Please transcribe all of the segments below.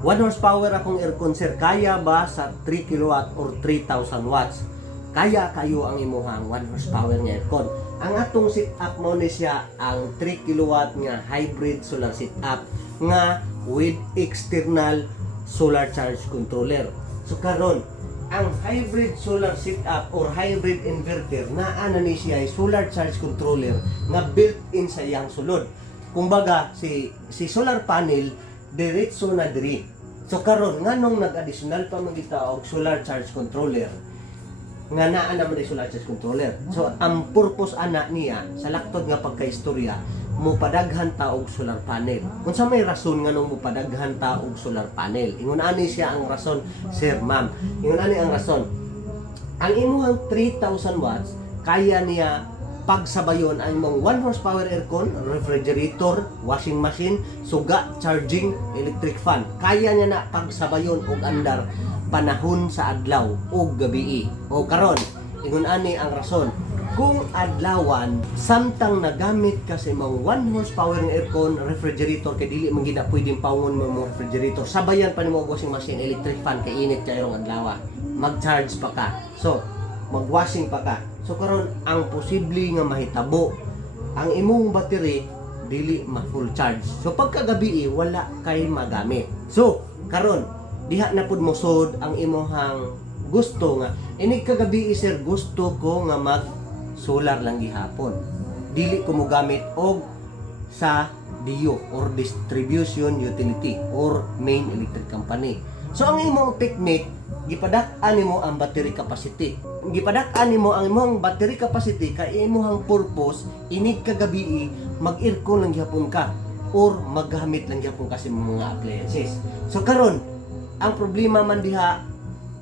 1 horsepower akong aircon sir, kaya ba sa 3 kilowatt or 3,000 watts? Kaya kayo ang imuhang 1 horsepower nga aircon. Ang atong setup mo ni siya ang 3 kilowatt nga hybrid solar setup nga with external solar charge controller. So karon ang hybrid solar setup or hybrid inverter na ana ni siya ay solar charge controller nga built-in sa iyang sulod. Kumbaga si solar panel diretso na diri. So karon nganong nag-additional pa magita og solar charge controller nga naa naman di solar charge controller. So ang purpose ana niya sa laktod nga pagkaistorya mo padaghan ta og solar panel. Unsa may rason nganong mo padaghan ta og solar panel? Ingon ani siya ang rason, sir, ma'am. Ingon ani ang rason. Ang imuhang 3,000 watts kaya niya pagsabayon ang mong 1 horsepower aircon, refrigerator, washing machine, suga, charging, electric fan. Kaya niya na pagsabayon og andar panahon sa adlaw o gabi. O karon, ingon ani ang rason. Kung adlawan, samtang nagamit ka sa mong 1 horsepower ng aircon, refrigerator, kay dili man gina pwedeng paungon mo refrigerator. Sabayan pa nimo og washing machine, electric fan, kay init kayo ang adlaw. Mag-charge pa ka. So, mag-washing pa ka. So karon ang posible nga mahitabo ang imong battery dili ma-full charge. So pagkagabi wala kay magamit. So karon diha na pud mosod ang imong gusto nga inig kagabi sir gusto ko nga mag solar lang gihapon. Dili ko mo gamit og sa DU or distribution utility or main electric company. So ang imong technique gipadak-an nimo ang battery capacity. Gipadak-an nimo ang imong battery capacity kay imong purpose inig kagabi mag-aircon lang gyapon ka or maggamit lang gyapon ka sa mga appliances. So karon ang problema man diha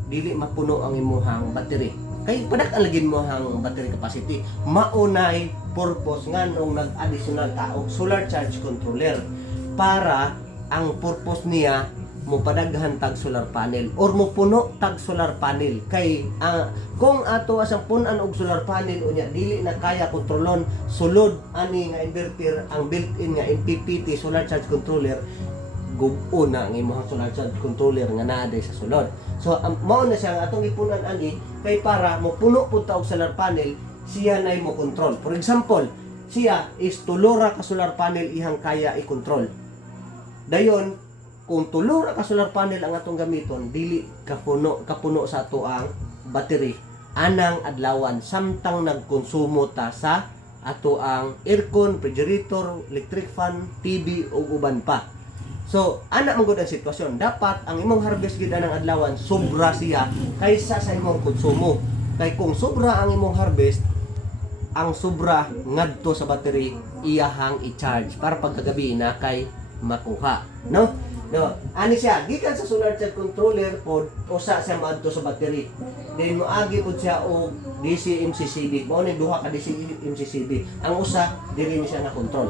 dili mapuno ang imong battery. Kay padak-an lagi mo ang battery capacity. Maunay purpose nganong nag-additional ta og solar charge controller para ang purpose niya mo padaghan tag solar panel or mo puno tag solar panel kay kung ato asang punan og solar panel unya dili na kaya kontrolon sulod ani nga inverter ang built-in nga MPPT solar charge controller gubo na ang imong solar charge controller nga naa sa sulod. So mao na siya nga atong ipunan ani kay para mo puno pud ta og solar panel siya nay mo control. For example, siya is tulora ka solar panel ihang kaya i-control. Dayon kung tulo ra ka solar panel ang atong gamiton dili kapuno sa ato ang battery anang adlawan samtang nagkonsumo ta sa ato ang aircon, refrigerator, electric fan, TV ug uban pa. So ana man gud ang sitwasyon, dapat ang imong harvest gid anang adlawan sobra siya kaysa sa imong konsumo. Kay kung sobra ang imong harvest, ang sobra ngadto sa battery iyahang i-charge para pagkagabi na kay makuha, no? No, ani siya gikan sa solar charge controller pod usa siya maadto sa battery. Then moagi pod siya og DC MCCD. Mao ni duha ka DC MCCD. Ang usa diri ni siya na control.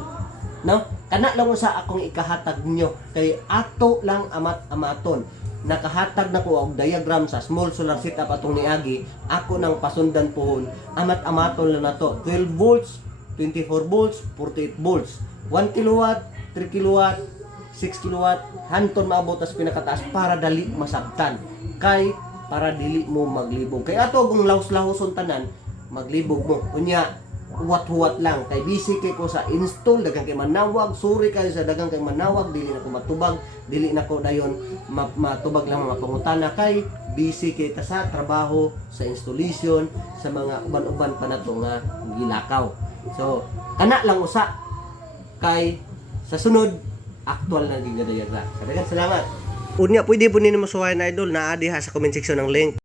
No? Kana lang usa akong ikahatag ninyo kay ato lang amaton. Nakahatag na ko og diagram sa small solar setup atong niagi. Ako nang pasundan pohon. Amaton lang nato. 12 volts, 24 volts, 48 volts. 1 kilowatt, 3 kilowatt, 6 kilowatt hanton maabot as pinakataas para dali masabtan kay para dili mo maglibog kay ato kung lahos-lahoson tanan maglibog mo unya huwat-huwat lang kay busy kay ko sa install dagang kay manawag suri kay sa dagang kay manawag dili na ko matubag dili na ko dayon matubag lang mapangutana kay busy kay ta sa trabaho sa installation sa mga uban-uban pa nato nga gilakaw. So kana lang usa kay sa sunod actual na gigadayag na. Salamat. Unya, pwede po ninyo masuwayan idol na adi ha sa comment section ng link.